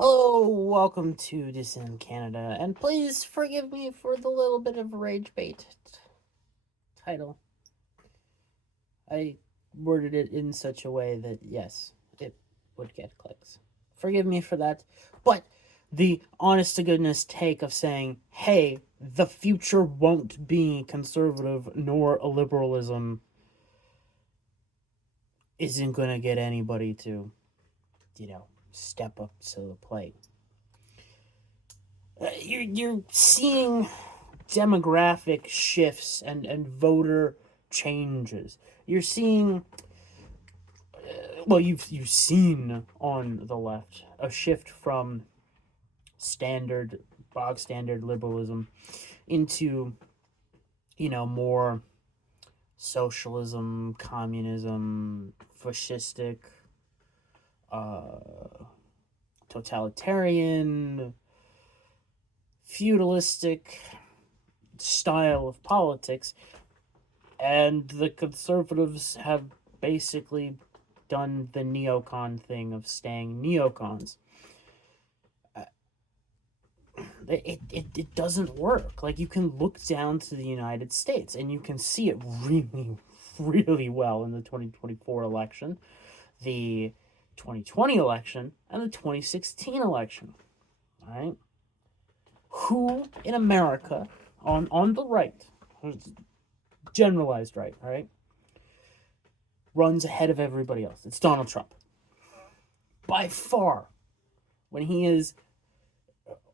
Hello, welcome to Dissident Canada, and please forgive me for the little bit of rage bait title. I worded it in such a way that, yes, it would get clicks. Forgive me for that, but the honest to goodness take of saying, hey, the future won't be conservative nor a liberalism isn't going to get anybody to, step up to the plate. You're seeing demographic shifts and voter changes. You're seeing, you've seen on the left a shift from bog standard liberalism into, more socialism, communism, fascistic, uh, totalitarian, feudalistic style of politics, and the conservatives have basically done the neocon thing of staying neocons. It doesn't work. Like, you can look down to the United States and you can see it really, really well in the 2024 election, the 2020 election, and the 2016 election. All right? Who in America, on the right, generalized right, all right, runs ahead of everybody else? It's Donald Trump. By far. When he is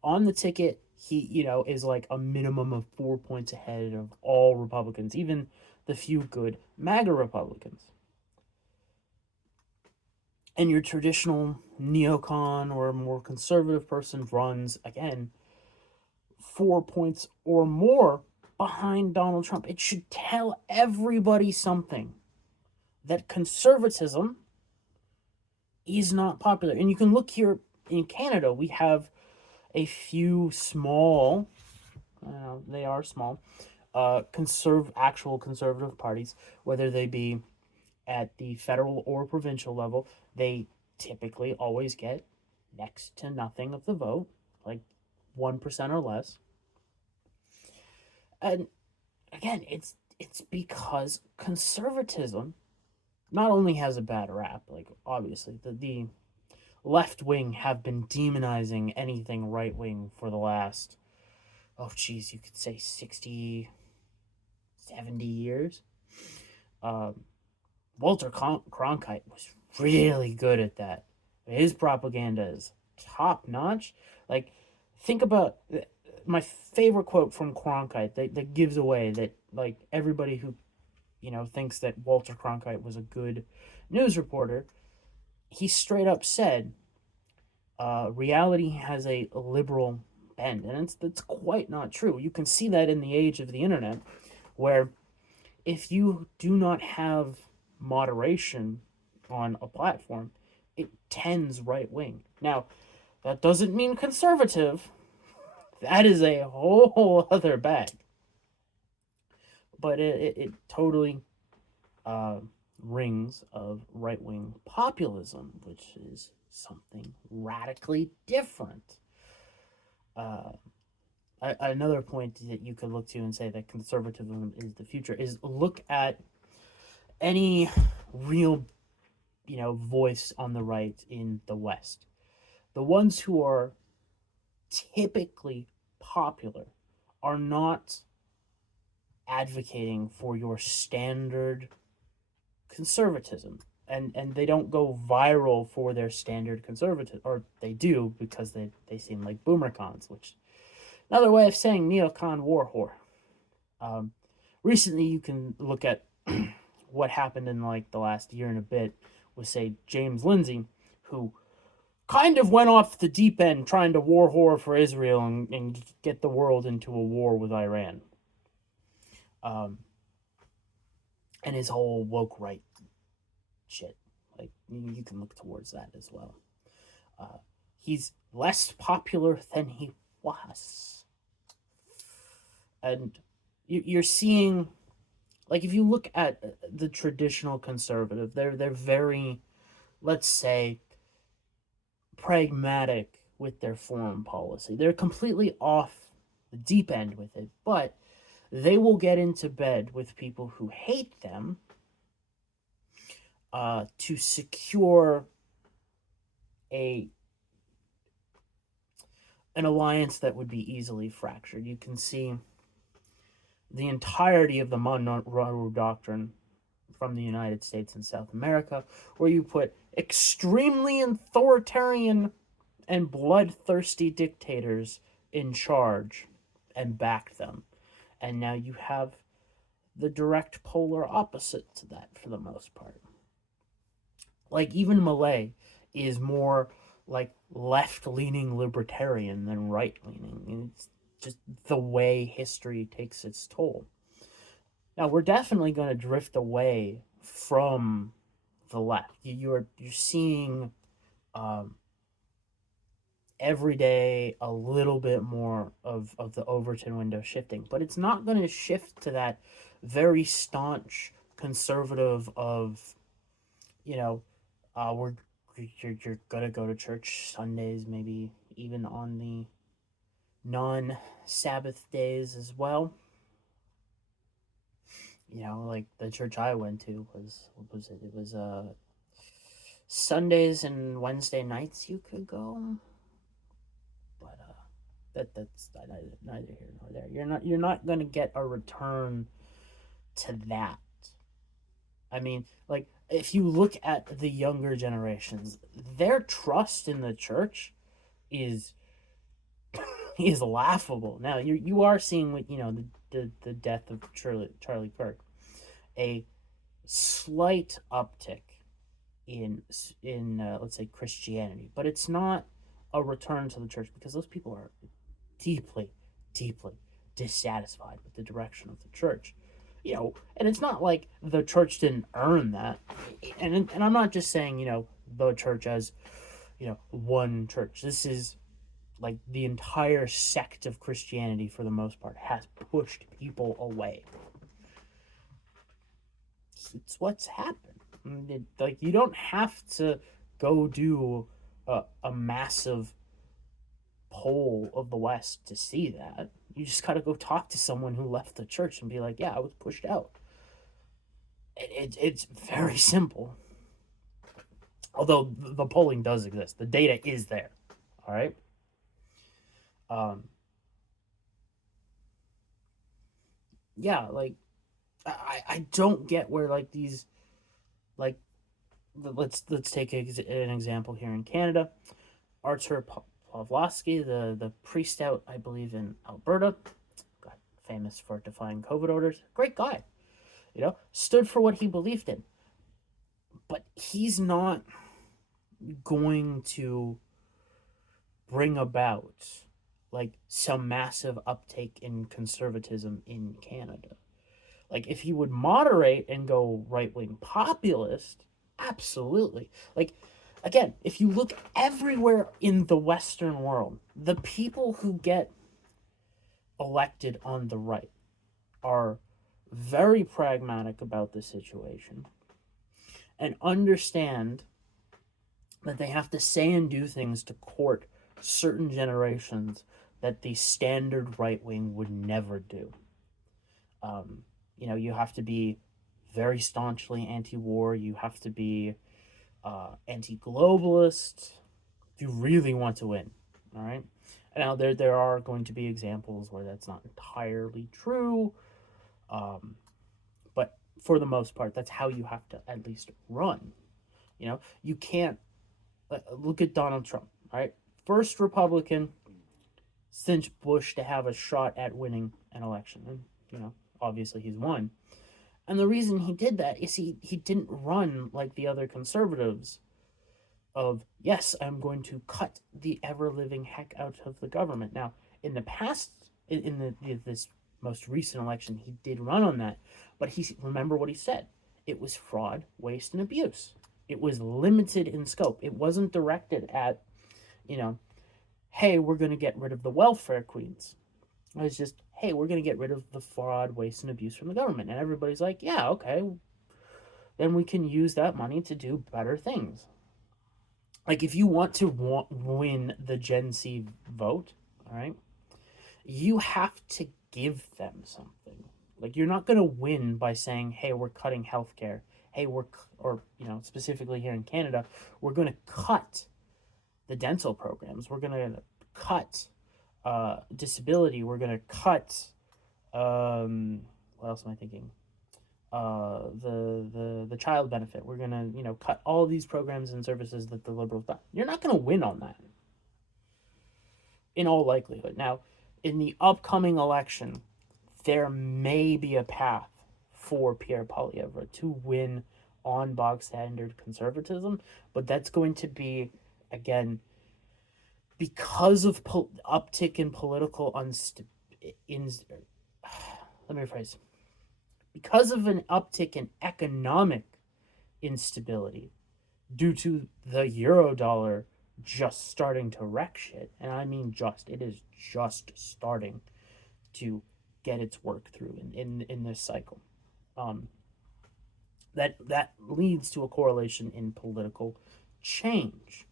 on the ticket, he, is like a minimum of 4 points ahead of all Republicans, even the few good MAGA Republicans. And your traditional neocon or more conservative person runs, again, 4 points or more behind Donald Trump. It should tell everybody something, that conservatism is not popular. And you can look here in Canada, we have a few small, they are small, actual conservative parties, whether they be at the federal or provincial level. They typically always get next to nothing of the vote, like 1% or less. And again, it's because conservatism not only has a bad rap, like obviously the left wing have been demonizing anything right wing for the last, you could say 60, 70 years. Walter Cronkite was really good at that. His propaganda is top notch. Like, think about my favorite quote from Cronkite that gives away that, like, everybody who thinks that Walter Cronkite was a good news reporter, he straight up said, reality has a liberal bend, and that's quite not true. You can see that in the age of the internet, where if you do not have moderation on a platform, it tends right wing. Now, that doesn't mean conservative. That is a whole other bag. But it totally rings of right wing populism, which is something radically different. Another point that you could look to and say that conservatism is the future is look at any real, voice on the right in the West. The ones who are typically popular are not advocating for your standard conservatism, and they don't go viral for their standard conservatism, or they do because they seem like boomer cons, which another way of saying neocon war whore. Recently, you can look at what happened in like the last year and a bit with, say, James Lindsay, who kind of went off the deep end trying to war whore for Israel and get the world into a war with Iran. And his whole woke right shit. Like, you can look towards that as well. He's less popular than he was. And you're seeing, like, if you look at the traditional conservative, they're very, let's say, pragmatic with their foreign policy. They're completely off the deep end with it, but they will get into bed with people who hate them to secure a an alliance that would be easily fractured. You can see the entirety of the Monroe Doctrine from the United States and South America, where you put extremely authoritarian and bloodthirsty dictators in charge and back them. And now you have the direct polar opposite to that for the most part. Like, even Malay is more like left-leaning libertarian than right-leaning. It's just the way history takes its toll. Now, we're definitely going to drift away from the left. You're seeing every day a little bit more of the Overton window shifting, but it's not going to shift to that very staunch conservative of, you know, you're gonna go to church Sundays, maybe even on the non-Sabbath days as well. You know, like the church I went to was what was it? It was Sundays and Wednesday nights you could go, but that's neither here nor there. You're not gonna get a return to that. I mean, like, if you look at the younger generations, their trust in the church is is laughable. Now you are seeing, with the death of Charlie Kirk, a slight uptick in let's say Christianity, but it's not a return to the church, because those people are deeply, deeply dissatisfied with the direction of the church. And it's not like the church didn't earn that. And I'm not just saying, the church as, one church. This is like the entire sect of Christianity, for the most part, has pushed people away. It's what's happened. Like, you don't have to go do a massive poll of the West to see that. You just got to go talk to someone who left the church and be like, yeah, I was pushed out. It's very simple. Although the polling does exist. The data is there. All right? Yeah, like, I don't get where, like, these, like, let's take an example here in Canada. Artur Pawlowski, the priest out, I believe, in Alberta, got famous for defying COVID orders. Great guy, stood for what he believed in. But he's not going to bring about, like, some massive uptake in conservatism in Canada. Like, if he would moderate and go right-wing populist, absolutely. Like, again, if you look everywhere in the Western world, the people who get elected on the right are very pragmatic about the situation and understand that they have to say and do things to court certain generations that the standard right wing would never do. You have to be very staunchly anti-war. You have to be anti-globalist if you really want to win. All right. Now there are going to be examples where that's not entirely true, but for the most part, that's how you have to at least run. You can't look at Donald Trump. Right, first Republican since Bush to have a shot at winning an election, and obviously he's won. And the reason he did that is he didn't run like the other conservatives of, yes, I'm going to cut the ever-living heck out of the government. Now, in the past, in this most recent election, he did run on that. But remember what he said. It was fraud, waste, and abuse. It was limited in scope. It wasn't directed at, hey, we're going to get rid of the welfare queens. It was just, hey, we're going to get rid of the fraud, waste, and abuse from the government. And everybody's like, yeah, okay. Then we can use that money to do better things. like if you want to win the Gen Z vote, all right, you have to give them something. Like you're not going to win by saying, "Hey, we're cutting healthcare. Hey, or specifically here in Canada, we're going to cut the dental programs. We're going to cut disability. We're going to cut what else am I thinking? The child benefit. We're gonna cut all these programs and services that the liberals got. You're not gonna win on that in all likelihood. Now, in the upcoming election, there may be a path for Pierre Poilievre to win on bog standard conservatism, but that's going to be, again, because of uptick in political let me rephrase. Because of an uptick in economic instability due to the Eurodollar just starting to wreck shit, and I mean it is just starting to get its work through in this cycle. That leads to a correlation in political change.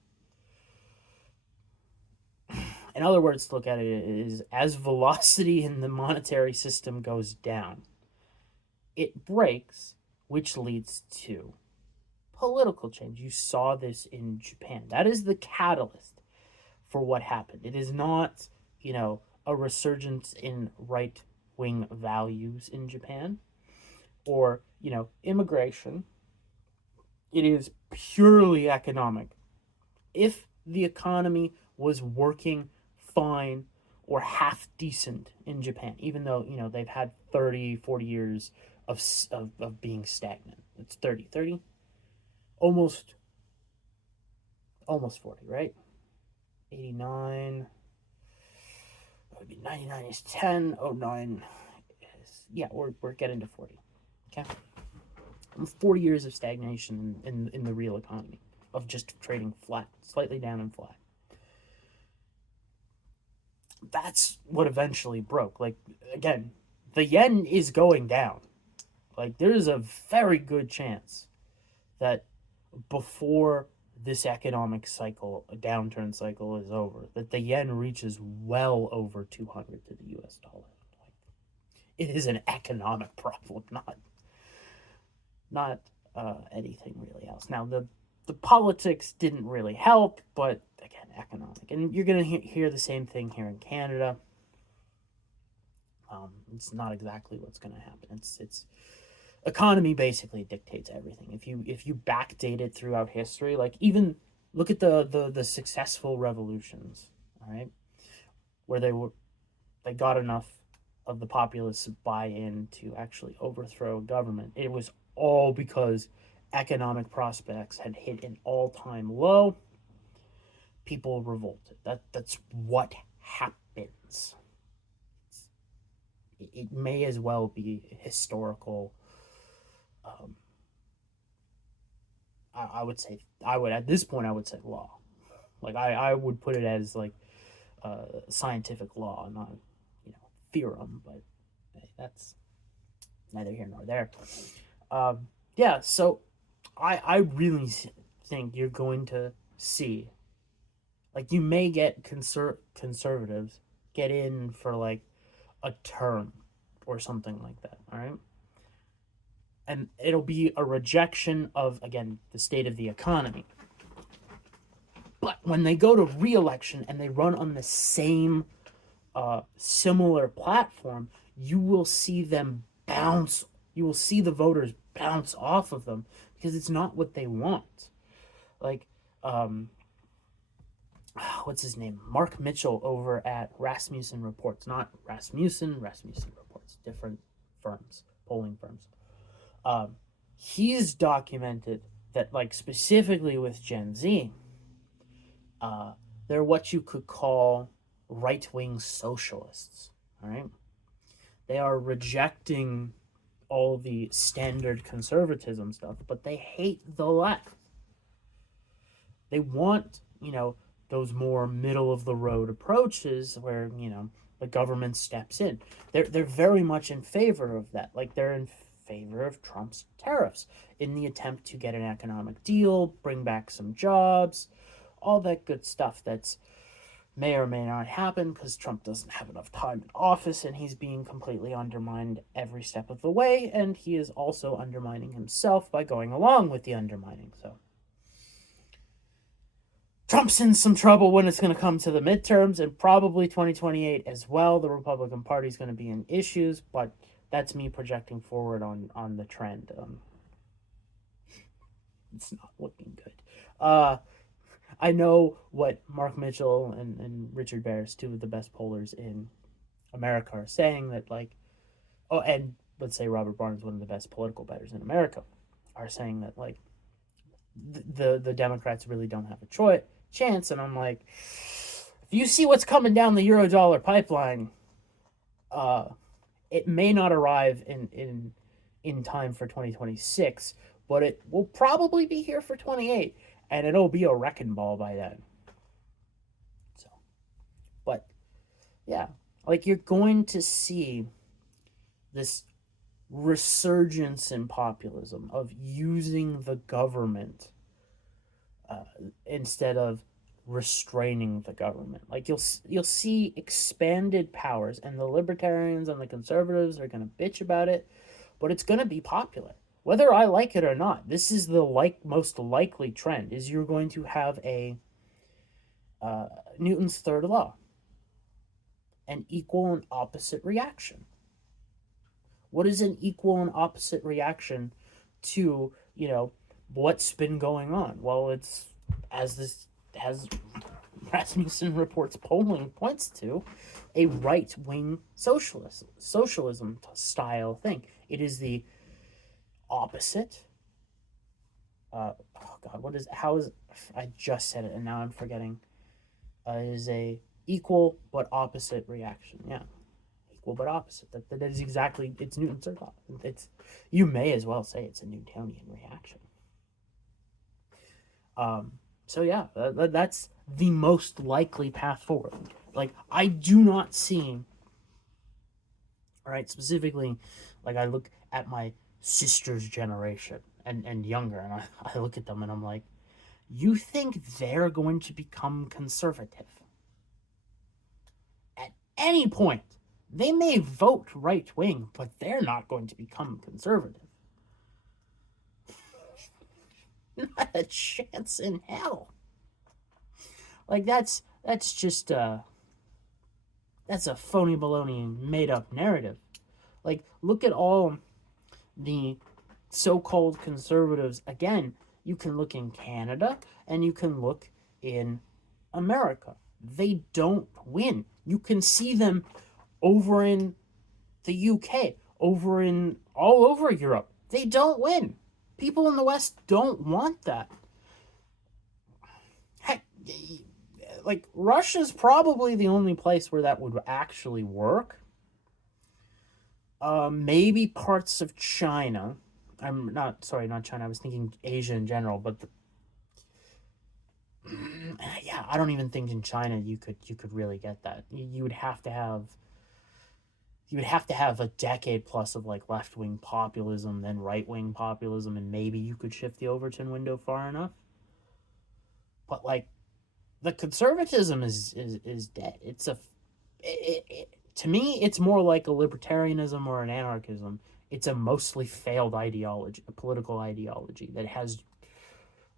In other words, to look at it is as velocity in the monetary system goes down, it breaks, which leads to political change. You saw this in Japan. That is the catalyst for what happened. It is not, a resurgence in right-wing values in Japan or, immigration. It is purely economic. If the economy was working fine or half decent in Japan, even though, they've had 30, 40 years of being stagnant. It's 30, almost 40, right? 89, would be 99 is 10, 09 is, yeah, we're getting to 40, okay? 40 years of stagnation in the real economy, of just trading flat, slightly down and flat. That's what eventually broke. Like, again, the yen is going down. Like, there's a very good chance that before this economic cycle, a downturn cycle is over, that the yen reaches well over 200 to the US dollar. Like, it is an economic problem, not anything really else. Now, the politics didn't really help, but again, economic. And you're going to hear the same thing here in Canada. It's not exactly what's going to happen. It's economy basically dictates everything. If you backdate it throughout history, like even look at the successful revolutions, all right, where they got enough of the populace buy-in to actually overthrow government. It was all because economic prospects had hit an all-time low. People revolted. That's what happens. It may as well be historical. I would say at this point I would say law. Like I would put it as like scientific law, not theorem. But hey, that's neither here nor there. Yeah, so I really think you're going to see, like, you may get conservatives get in for like a term or something like that, all right? And it'll be a rejection of, again, the state of the economy. But when they go to re-election and they run on the same similar platform, you will see them bounce. You will see the voters bounce off of them because it's not what they want. Like, what's his name? Mark Mitchell over at Rasmussen Reports. Not Rasmussen Reports. Different firms, polling firms. He's documented that, like, specifically with Gen Z, they're what you could call right-wing socialists, all right? They are rejecting all the standard conservatism stuff, but they hate the left. They want, those more middle-of-the-road approaches where, the government steps in. They're very much in favor of that. Like, they're in favor of Trump's tariffs in the attempt to get an economic deal, bring back some jobs, all that good stuff that's may or may not happen because Trump doesn't have enough time in office and he's being completely undermined every step of the way, and he is also undermining himself by going along with the undermining. So Trump's in some trouble when it's going to come to the midterms, and probably 2028 as well. The Republican Party is going to be in issues, but that's me projecting forward on the trend. It's not looking good. I know what Mark Mitchell and Richard Bears, two of the best pollers in America, are saying, that like, oh, and let's say Robert Barnes, one of the best political bettors in America, are saying that like the Democrats really don't have a chance. And I'm like, if you see what's coming down the Eurodollar pipeline, it may not arrive in time for 2026, but it will probably be here for 28. And it'll be a wrecking ball by then. So, but yeah, like you're going to see this resurgence in populism of using the government instead of restraining the government. Like you'll see expanded powers, and the libertarians and the conservatives are going to bitch about it, but it's going to be popular. Whether I like it or not, this is the most likely trend, is you're going to have a Newton's third law, an equal and opposite reaction. What is an equal and opposite reaction to, what's been going on? Well, it's, as Rasmussen Report's polling points to, a right-wing socialism style thing. It is the opposite. Oh God, I just said it and now I'm forgetting. It is a equal but opposite reaction. Yeah, equal but opposite. That is exactly, it's Newton's third law. You may as well say it's a Newtonian reaction. So yeah, that's the most likely path forward. Like, I do not see, all right, specifically, like I look at my sister's generation and younger, and I look at them and I'm like, you think they're going to become conservative? At any point, they may vote right wing, but they're not going to become conservative. Not a chance in hell. Like, that's just that's a phony baloney made up narrative. Like, look at all the so-called conservatives. Again, you can look in Canada and you can look in America. They don't win. You can see them over in the UK, all over Europe. They don't win. People in the West don't want that. Heck, like, Russia's probably the only place where that would actually work. Maybe parts of China. Not China. I was thinking Asia in general, but yeah, I don't even think in China you could really get that. You would have to have a decade plus of like left-wing populism, then right-wing populism, and maybe you could shift the Overton window far enough. But like, the conservatism is dead. To me, it's more like a libertarianism or an anarchism. It's a mostly failed ideology, a political ideology that has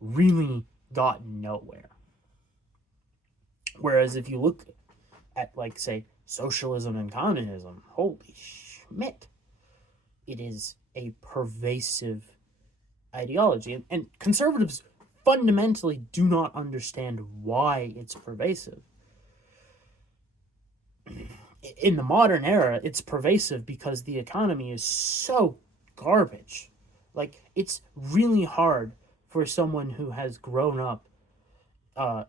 really gotten nowhere. Whereas if you look at, like, say, socialism and communism, holy schmidt, it is a pervasive ideology. And conservatives fundamentally do not understand why it's pervasive. In the modern era, it's pervasive because the economy is so garbage. Like, it's really hard for someone who has grown up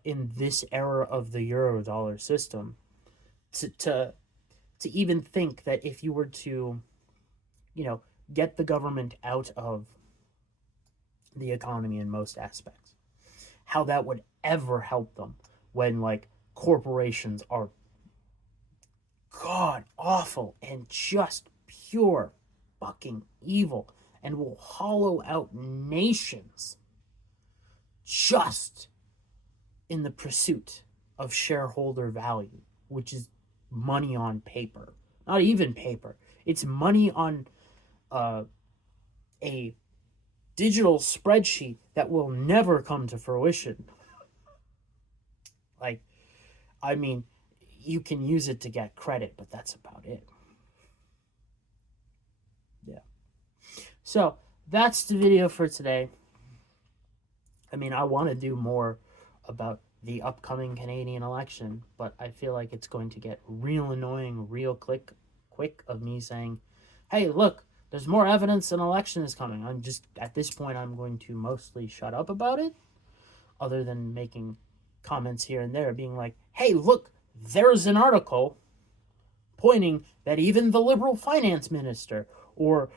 in this era of the Eurodollar system to even think that if you were to, get the government out of the economy in most aspects, how that would ever help them when, like, corporations are god awful and just pure fucking evil and will hollow out nations just in the pursuit of shareholder value, which is money on paper. Not even paper. It's money on a digital spreadsheet that will never come to fruition. Like, I mean, you can use it to get credit, but that's about it. Yeah. So that's the video for today. I mean, I want to do more about the upcoming Canadian election, but I feel like it's going to get real annoying, real quick of me saying, hey, look, there's more evidence an election is coming. I'm just, at this point, I'm going to mostly shut up about it, other than making comments here and there, being like, hey, look, there's an article pointing that even the Liberal finance minister or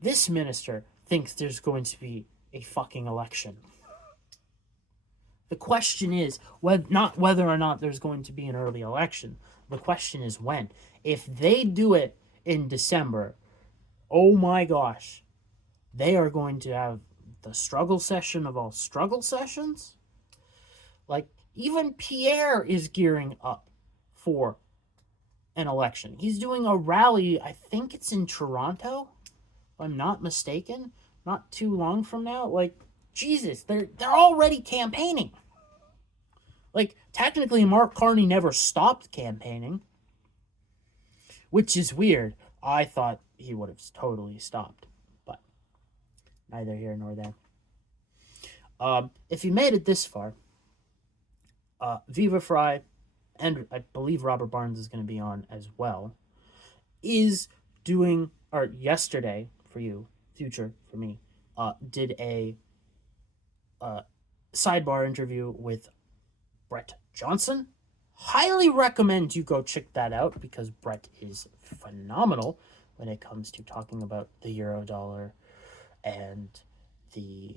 this minister thinks there's going to be a fucking election. The question is not whether or not there's going to be an early election. The question is when. If they do it in December, oh my gosh, they are going to have the struggle session of all struggle sessions. Like, even Pierre is gearing up for an election. He's doing a rally, I think it's in Toronto, if I'm not mistaken, not too long from now. Like, Jesus, they're already campaigning. Like, technically, Mark Carney never stopped campaigning, which is weird. I thought he would have totally stopped, but neither here nor there. If you made it this far, Viva Fry, and I believe Robert Barnes is going to be on as well, is doing, or yesterday for you, future for me, did a sidebar interview with Brett Johnson. Highly recommend you go check that out, because Brett is phenomenal when it comes to talking about the euro dollar and the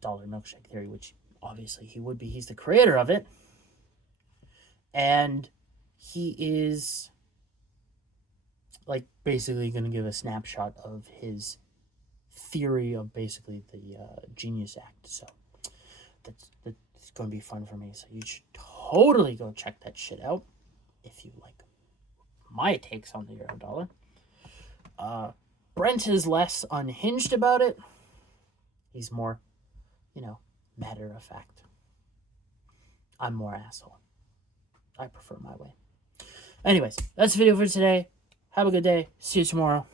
dollar milkshake theory, which obviously he would be. He's the creator of it. And he is, like, basically going to give a snapshot of his theory of basically the Genius Act. So that's going to be fun for me. So you should totally go check that shit out if you like my takes on the euro dollar. Brent is less unhinged about it. He's more, matter of fact. I'm more asshole. I prefer my way. Anyways, that's the video for today. Have a good day. See you tomorrow.